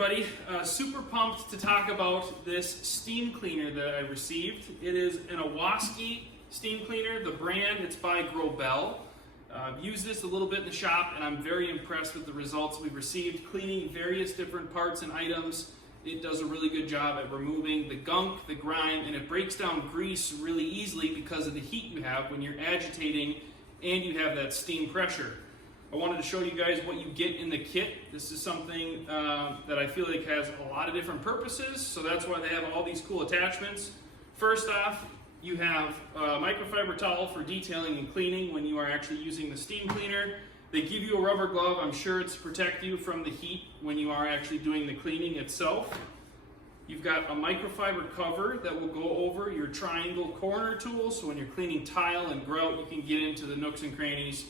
everybody, super pumped to talk about this steam cleaner that I received. It is an Owoski steam cleaner, the brand, it's by Grobel. I've used this a little bit in the shop and I'm very impressed with the results we've received. Cleaning various different parts and items, it does a really good job at removing the gunk, the grime, and it breaks down grease really easily because of the heat you have when you're agitating and you have that steam pressure. I wanted to show you guys what you get in the kit. This is something that I feel like has a lot of different purposes, so that's why they have all these cool attachments. First off, you have a microfiber towel for detailing and cleaning when you are actually using the steam cleaner. They give you a rubber glove. I'm sure it's to protect you from the heat when you are actually doing the cleaning itself. You've got a microfiber cover that will go over your triangle corner tool, so when you're cleaning tile and grout, you can get into the nooks and crannies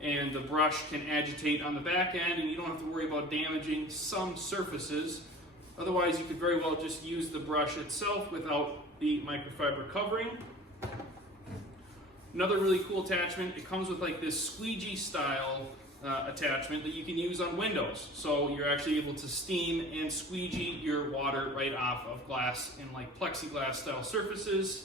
and the brush can agitate on the back end and you don't have to worry about damaging some surfaces. Otherwise, you could very well just use the brush itself without the microfiber covering. Another really cool attachment, it comes with like this squeegee style attachment that you can use on windows. So you're actually able to steam and squeegee your water right off of glass and like plexiglass style surfaces.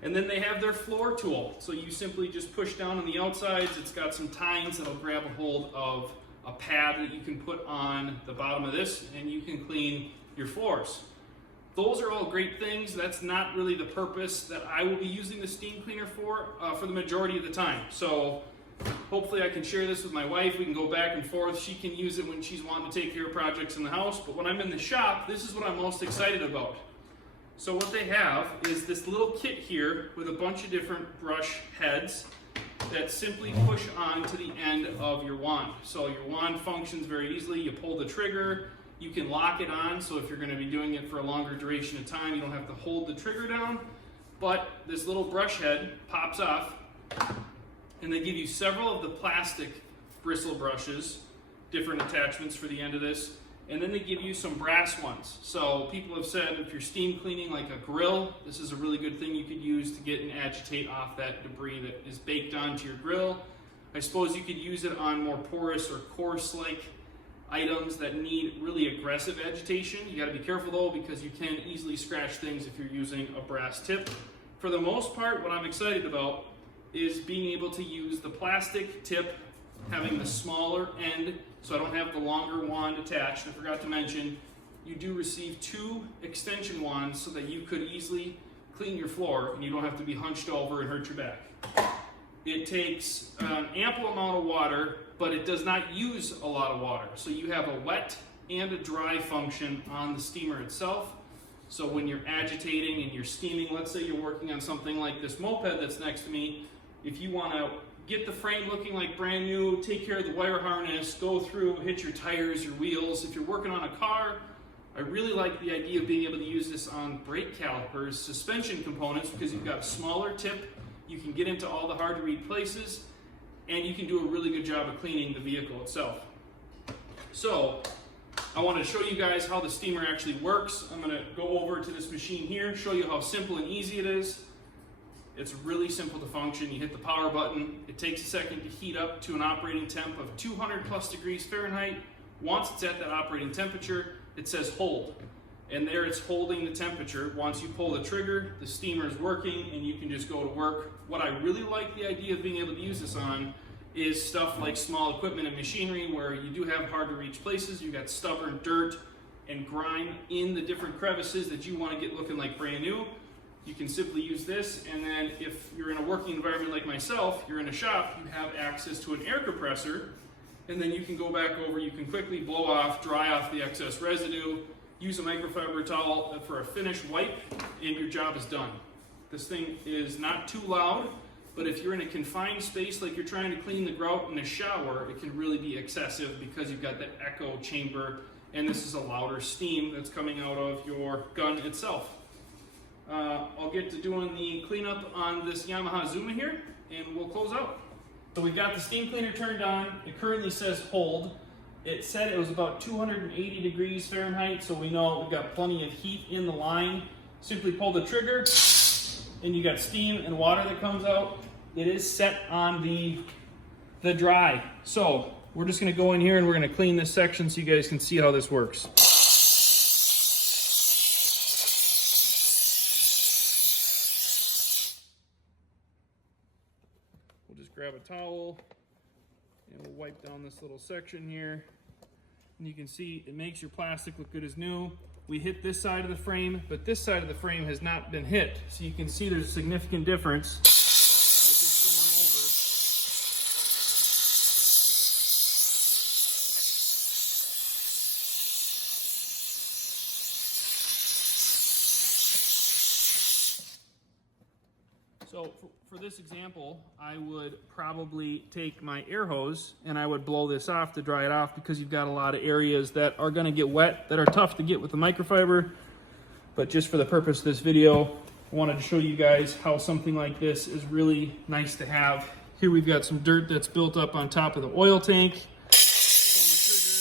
And then they have their floor tool. So you simply just push down on the outsides. It's got some tines that'll grab a hold of a pad that you can put on the bottom of this and you can clean your floors. Those are all great things. That's not really the purpose that I will be using the steam cleaner for the majority of the time. So hopefully I can share this with my wife. We can go back and forth. She can use it when she's wanting to take care of projects in the house. But when I'm in the shop, this is what I'm most excited about. So what they have is this little kit here with a bunch of different brush heads that simply push on to the end of your wand. So your wand functions very easily. You pull the trigger, you can lock it on, so if you're going to be doing it for a longer duration of time, you don't have to hold the trigger down. But this little brush head pops off, and they give you several of the plastic bristle brushes, different attachments for the end of this. And then they give you some brass ones. So people have said if you're steam cleaning like a grill, this is a really good thing you could use to get and agitate off that debris that is baked onto your grill. I suppose you could use it on more porous or coarse-like items that need really aggressive agitation. You gotta be careful though, because you can easily scratch things if you're using a brass tip. For the most part, what I'm excited about is being able to use the plastic tip, having the smaller end, so I don't have the longer wand attached. I forgot to mention, you do receive 2 extension wands so that you could easily clean your floor and you don't have to be hunched over and hurt your back. It takes an ample amount of water, but it does not use a lot of water. So you have a wet and a dry function on the steamer itself. So when you're agitating and you're steaming, let's say you're working on something like this moped that's next to me, if you want to get the frame looking like brand new, take care of the wire harness, go through, hit your tires, your wheels. If you're working on a car, I really like the idea of being able to use this on brake calipers, suspension components, because you've got a smaller tip, you can get into all the hard to read places, and you can do a really good job of cleaning the vehicle itself. So I want to show you guys how the steamer actually works. I'm going to go over to this machine here, show you how simple and easy it is. It's really simple to function. You hit the power button. It takes a second to heat up to an operating temp of 200 plus degrees Fahrenheit. Once it's at that operating temperature, it says hold. And there it's holding the temperature. Once you pull the trigger, the steamer is working and you can just go to work. What I really like the idea of being able to use this on is stuff like small equipment and machinery where you do have hard to reach places. You've got stubborn dirt and grime in the different crevices that you want to get looking like brand new. You can simply use this, and then if you're in a working environment like myself, you're in a shop, you have access to an air compressor, and then you can go back over, you can quickly blow off, dry off the excess residue, use a microfiber towel for a finish wipe, and your job is done. This thing is not too loud, but if you're in a confined space like you're trying to clean the grout in a shower, it can really be excessive because you've got that echo chamber, and this is a louder steam that's coming out of your gun itself. I'll get to doing the cleanup on this Yamaha Zuma here, and we'll close out. So we've got the steam cleaner turned on. It currently says hold. It said it was about 280 degrees Fahrenheit, so we know we've got plenty of heat in the line. Simply pull the trigger, and you got steam and water that comes out. It is set on the dry. So we're just gonna go in here and we're gonna clean this section so you guys can see how this works. grab a towel and we'll wipe down this little section here. And you can see it makes your plastic look good as new. We hit this side of the frame, but this side of the frame has not been hit. So you can see there's a significant difference by just going over. So for this example, I would probably take my air hose and I would blow this off to dry it off, because you've got a lot of areas that are going to get wet that are tough to get with the microfiber. But just for the purpose of this video, I wanted to show you guys how something like this is really nice to have. Here we've got some dirt that's built up on top of the oil tank. Pull the trigger.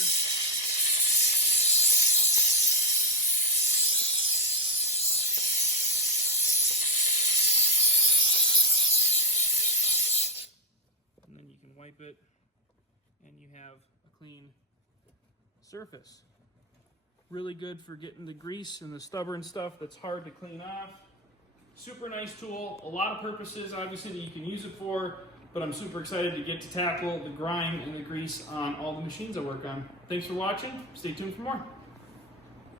And then you can wipe it and you have a clean surface. Really good for getting the grease and the stubborn stuff that's hard to clean off. Super nice tool, a lot of purposes obviously that you can use it for, but I'm super excited to get to tackle the grime and the grease on all the machines I work on. Thanks for watching, stay tuned for more.